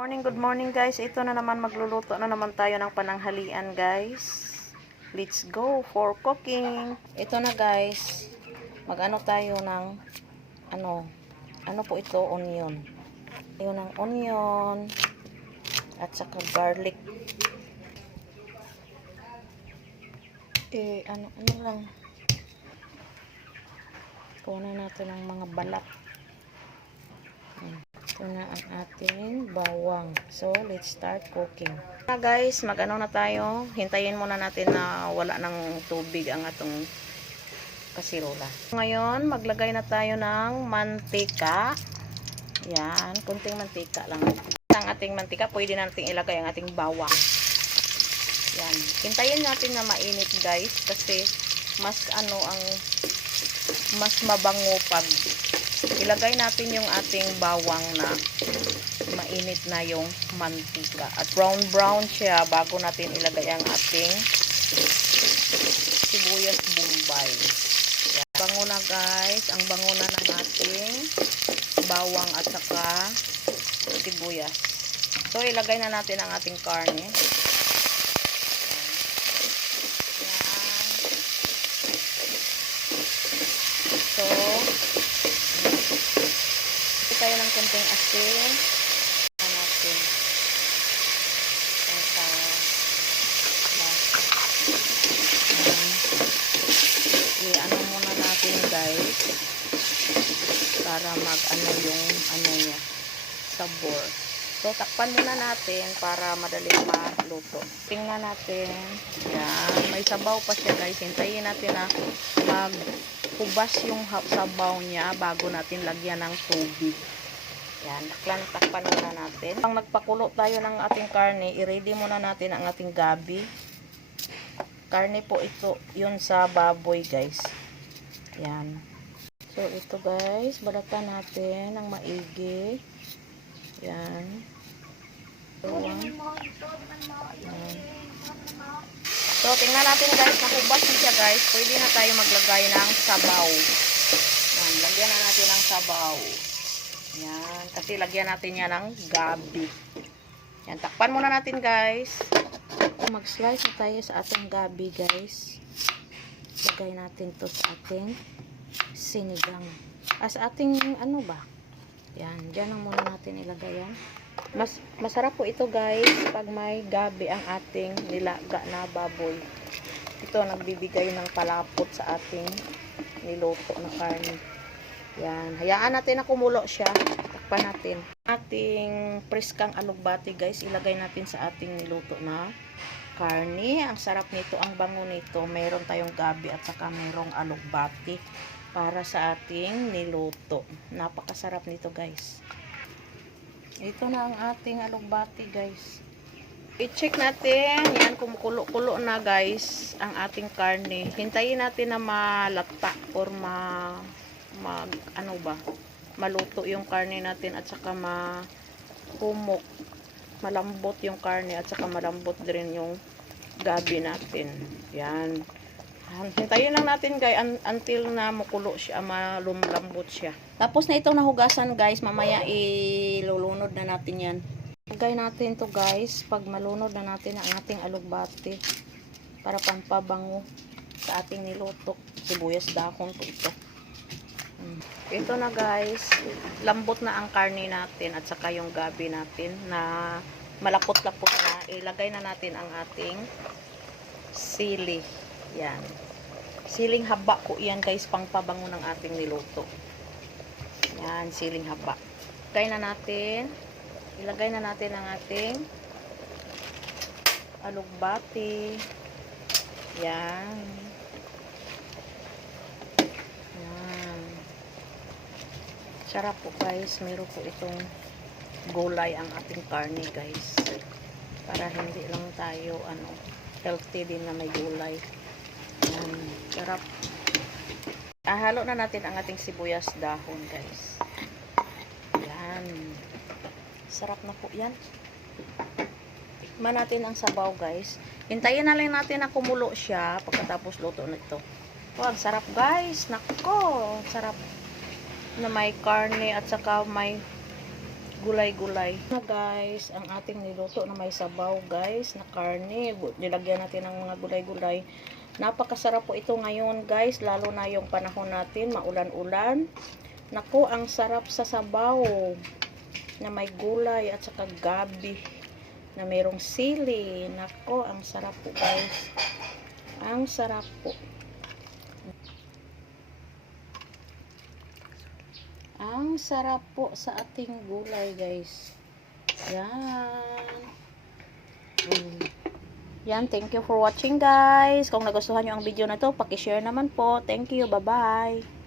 Good morning guys. Ito na naman, magluluto na naman tayo ng pananghalian guys. Let's go for cooking. Ito na guys. Mag-ano tayo ng ano po ito? Onion. Ayun ng onion at saka garlic. Ano lang. Kunin natin ang mga balat. Ito na ang ating bawang. So, let's start cooking. Guys, mag-ano na tayo. Hintayin muna natin na wala ng tubig ang atong kasirola. Ngayon, maglagay na tayo ng mantika. Yan, kunting mantika lang. Ang ating mantika, pwede natin ilagay ang ating bawang. Yan. Hintayin natin na mainit guys kasi mas mas mabango pag ilagay natin yung ating bawang na mainit na yung mantika. At brown siya bago natin ilagay ang ating sibuyas bombay. Yan. Bango na guys. Ang bango na ng ating bawang at saka sibuyas. So, ilagay na natin ang ating karne. So, tayo ng konting asin natin i-ano muna natin guys para mag-ano yung niya sabor. So takpan muna natin para madali maluto. Tingnan natin. Yan, may sabaw pa siya guys. Hintayin natin na maghubas yung sabaw niya bago natin lagyan ng tubig. Yan, takpan muna natin. Pag nagpakulo tayo ng ating karne, i-ready muna natin ang ating gabi. Karne po ito, yun sa baboy guys. Yan. So ito guys, balatan natin ng maigi. Yan. Yan. So tingnan natin guys, nakubas na siya guys. Pwede na tayo maglagay ng sabaw. Yan, lagyan na natin ng sabaw. Yan, kasi lagyan natin yan ng gabi. Yan, takpan muna natin guys. Mag-slice na tayo sa ating gabi guys. Lagay natin to sa ating sinigang. Sa ating ano ba? Yan, dyan lang muna natin ilagay yan. Masarap po ito guys pag may gabi ang ating nilaga na baboy. Ito nagbibigay ng palapot sa ating niluto na karne. Yan, hayaan natin na kumulo siya. Takpan natin. Ating preskang alugbati guys, ilagay natin sa ating niluto na karne. Ang sarap nito, ang bango nito. Mayroon tayong gabi at saka mayroong alugbati para sa ating niluto. Napakasarap nito guys. Ito na ang ating alugbati guys. I-check natin. Yan, kumukulo-kulo na guys ang ating karne. Hintayin natin na malata or maluto yung karne natin at saka mahumok. Malambot yung karne at saka malambot din yung gabi natin. Yan. Hintayin lang natin guys until na makulo siya, malumlambot siya. Tapos na itong nahugasan guys, mamaya ilulunod na natin yan. Lagay natin to guys, pag malunod na natin ang ating alugbati para pampabango sa ating niluto. Sibuyas dahon po ito. Ito na guys, lambot na ang karne natin at saka yung gabi natin na malapot-lapot na. Ilagay na natin ang ating sili. Yan. Siling haba po yan guys, pangpabango ng ating niluto. Yan, siling haba. Ilagay na natin ang ating alugbati. Yan. Sarap po guys, meron po itong gulay ang ating karne guys. Para hindi lang tayo healthy din na may gulay. Yan, sarap. Halo na natin ang ating sibuyas dahon guys. Yan. Sarap na po yan. Tikman natin ang sabaw guys. Hintayin na lang natin na kumulo siya pagkatapos luto nito. Ang sarap guys. Nako, sarap. Na may karne at saka may gulay-gulay. Na guys, ang ating niluto na may sabaw guys, na karne. Nilagyan natin ng mga gulay-gulay. Napakasarap po ito ngayon guys, lalo na yung panahon natin, maulan-ulan. Naku, ang sarap sa sabaw na may gulay at saka gabi na mayroong sili. Naku, ang sarap po guys. Ang sarap po. Ang sarap po sa ating gulay guys. Yan. Yan, thank you for watching guys. Kung nagustuhan nyo ang video na to, paki-share naman po. Thank you, bye-bye.